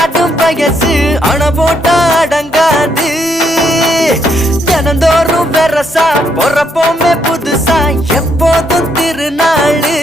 ஆடும் வயசு அண போட்டா அடங்காது தினந்தோறும் வெரசா பொறப்போமே புதுசா எப்போதும் திருநாளு